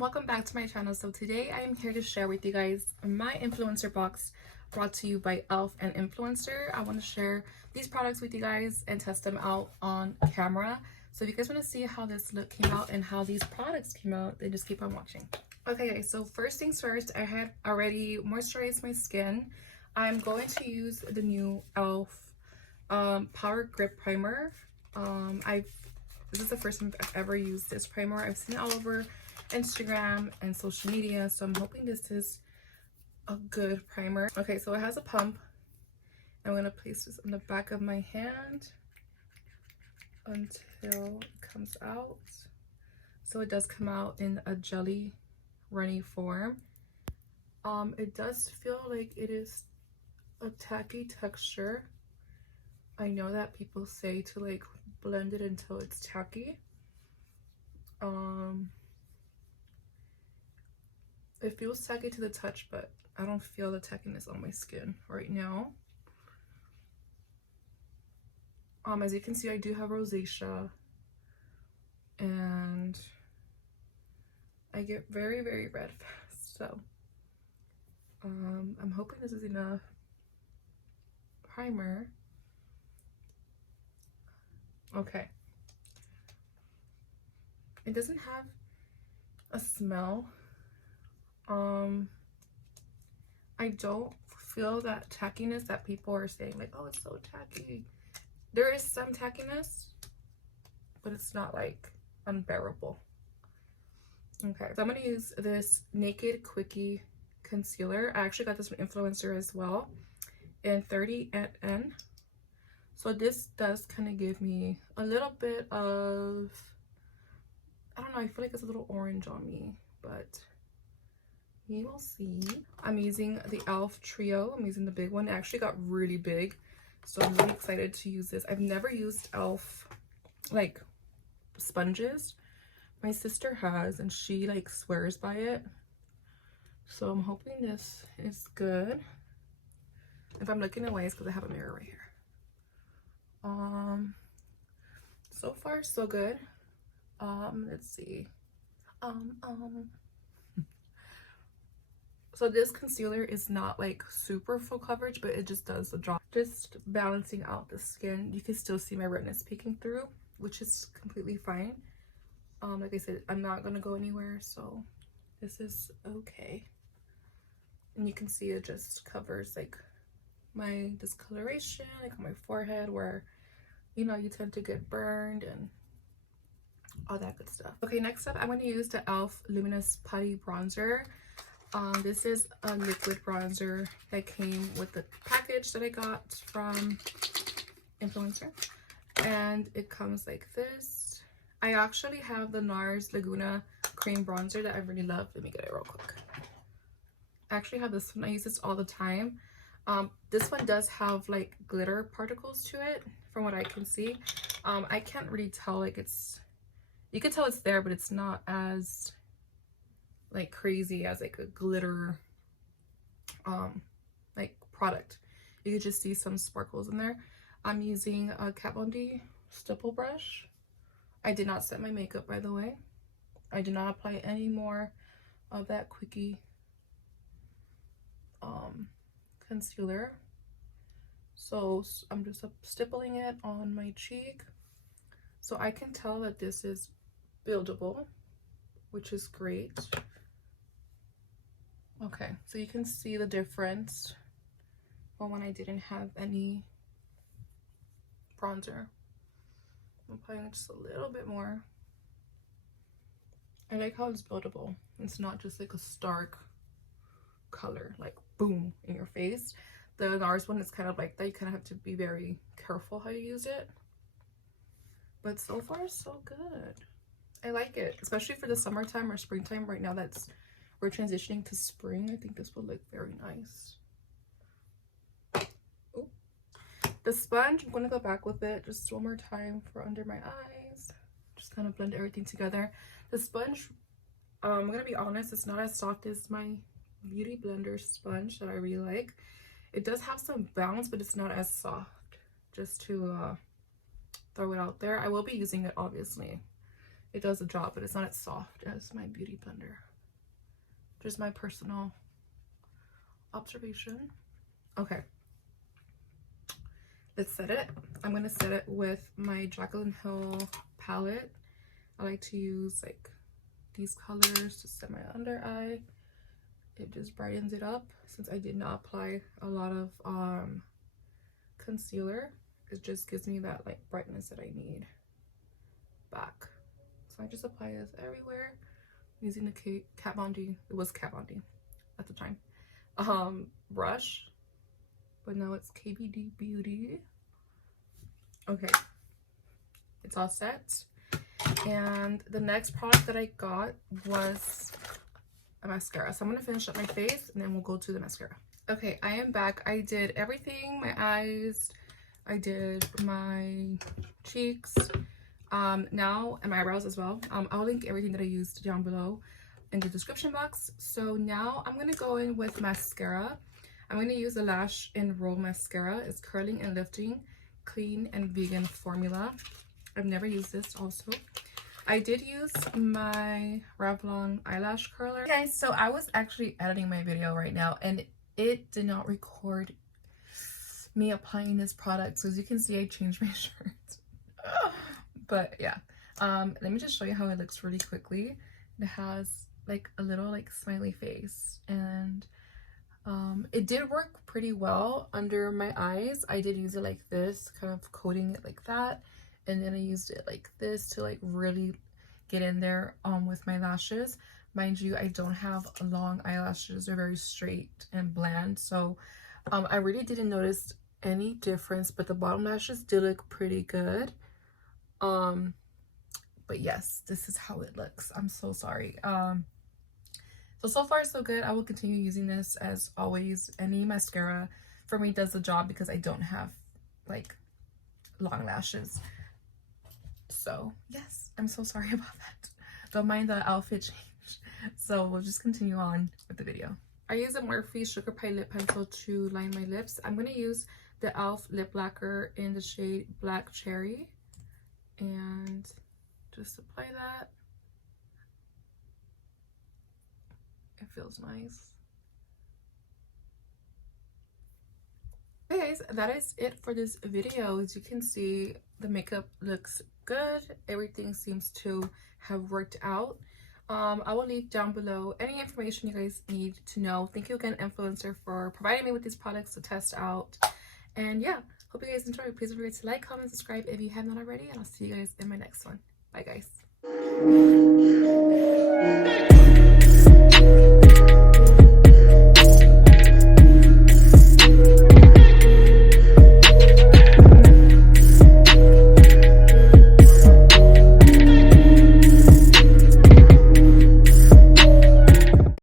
Welcome back to my channel. So today I am here to share with you guys my influencer box brought to you by e.l.f. and Influenster. I want to share these products with you guys and test them out on camera. So if you guys want to see how this look came out and how these products came out, then just keep on watching. Okay guys, so first things first, I had already moisturized my skin. I'm going to use the new e.l.f. Power Grip Primer. This is the first time I've ever used this primer. I've seen it all over Instagram and social media, so I'm hoping this is a good primer. Okay, so it has a pump. I'm going to place this on the back of my hand until it comes out. So it does come out in a jelly runny form. It does feel like it is a tacky texture. I know that people say to like blend it until it's tacky. It feels tacky to the touch, but I don't feel the tackiness on my skin right now. As you can see, I do have rosacea and I get very, very red fast. So I'm hoping this is enough primer. Okay. It doesn't have a smell. I don't feel that tackiness that people are saying, like, oh, it's so tacky. There is some tackiness, but it's not like unbearable. Okay, so I'm gonna use this Naked Quickie concealer. I actually got this from Influencer as well in 30N. So this does kind of give me a little bit of, I don't know, I feel like it's a little orange on me, but you will see. I'm using the e.l.f. Trio. I'm using the big one. It actually got really big, so I'm really excited to use this. I've never used e.l.f. like sponges. My sister has, and she like swears by it. So I'm hoping this is good. If I'm looking away, it's because I have a mirror right here. So far so good. Let's see. So this concealer is not like super full coverage, but it just does the job. Just balancing out the skin. You can still see my redness peeking through, which is completely fine. Like I said, I'm not gonna go anywhere, so this is okay. And you can see it just covers like my discoloration, like on my forehead where, you know, you tend to get burned and all that good stuff. Okay, next up, I'm going to use the e.l.f. Luminous Putty Bronzer. This is a liquid bronzer that came with the package that I got from Influencer, and it comes like this. I actually have the NARS Laguna cream bronzer that I really love. Let me get it real quick. I actually have this one. I use this all the time. This one does have like glitter particles to it from what I can see. I can't really tell, like it's, you can tell it's there, but it's not as like crazy as like a glitter like product. You can just see some sparkles in there. I'm using a Kat Von D stipple brush. I did not set my makeup, by the way. I did not apply any more of that Quickie concealer. So I'm just stippling it on my cheek. So I can tell that this is buildable, which is great. Okay, so you can see the difference from when I didn't have any bronzer. I'm applying just a little bit more. I like how it's buildable. It's not just like a stark color, like boom in your face. The NARS one is kind of like that. You kind of have to be very careful how you use it. But so far, so good. I like it, especially for the summertime or springtime. Right now we're transitioning to spring. I think this will look very nice. Ooh. The sponge, I'm going to go back with it just one more time for under my eyes. Just kind of blend everything together. The sponge, I'm going to be honest, it's not as soft as my Beauty Blender sponge that I really like. It does have some bounce, but it's not as soft. Just to throw it out there. I will be using it, obviously. It does the job, but it's not as soft as my Beauty Blender. Just my personal observation. Okay, let's set it. I'm gonna set it with my Jaclyn Hill palette. I like to use like these colors to set my under eye. It just brightens it up. Since I did not apply a lot of concealer, it just gives me that like brightness that I need back. So I just apply this everywhere using the Kat Von D. It was Kat Von D at the time. Brush, but now it's KBD Beauty. Okay, it's all set. And the next product that I got was a mascara. So I'm gonna finish up my face and then we'll go to the mascara. Okay, I am back. I did everything, my eyes, I did my cheeks, now, and my eyebrows as well. I'll link everything that I used down below in the description box. So now I'm gonna go in with mascara. I'm gonna use the Lash and Roll mascara. It's curling and lifting, clean and vegan formula. I've never used this also. I did use my Revlon eyelash curler. Guys, so I was actually editing my video right now and it did not record me applying this product. So as you can see, I changed my shirt. But yeah, let me just show you how it looks really quickly. It has like a little like smiley face, and it did work pretty well under my eyes. I did use it like this, kind of coating it like that, and then I used it like this to like really get in there with my lashes. Mind you, I don't have long eyelashes. They're very straight and bland, so I really didn't notice any difference, but the bottom lashes did look pretty good. But yes, this is how it looks. I'm so sorry. So far so good. I will continue using this as always. Any mascara for me does the job because I don't have like long lashes. So yes, I'm so sorry about that. Don't mind the outfit change. So we'll just continue on with the video. I use a Morphe Sugar Pie lip pencil to line my lips. I'm going to use the e.l.f. lip lacquer in the shade Black Cherry and just apply that. It feels nice. Okay guys, that is it for this video. As you can see, the makeup looks good. Everything seems to have worked out. I will leave down below any information you guys need to know. Thank you again, Influenster, for providing me with these products to test out. And yeah, hope you guys enjoyed. Please don't forget to like, comment, subscribe if you have not already, and I'll see you guys in my next one. Bye guys.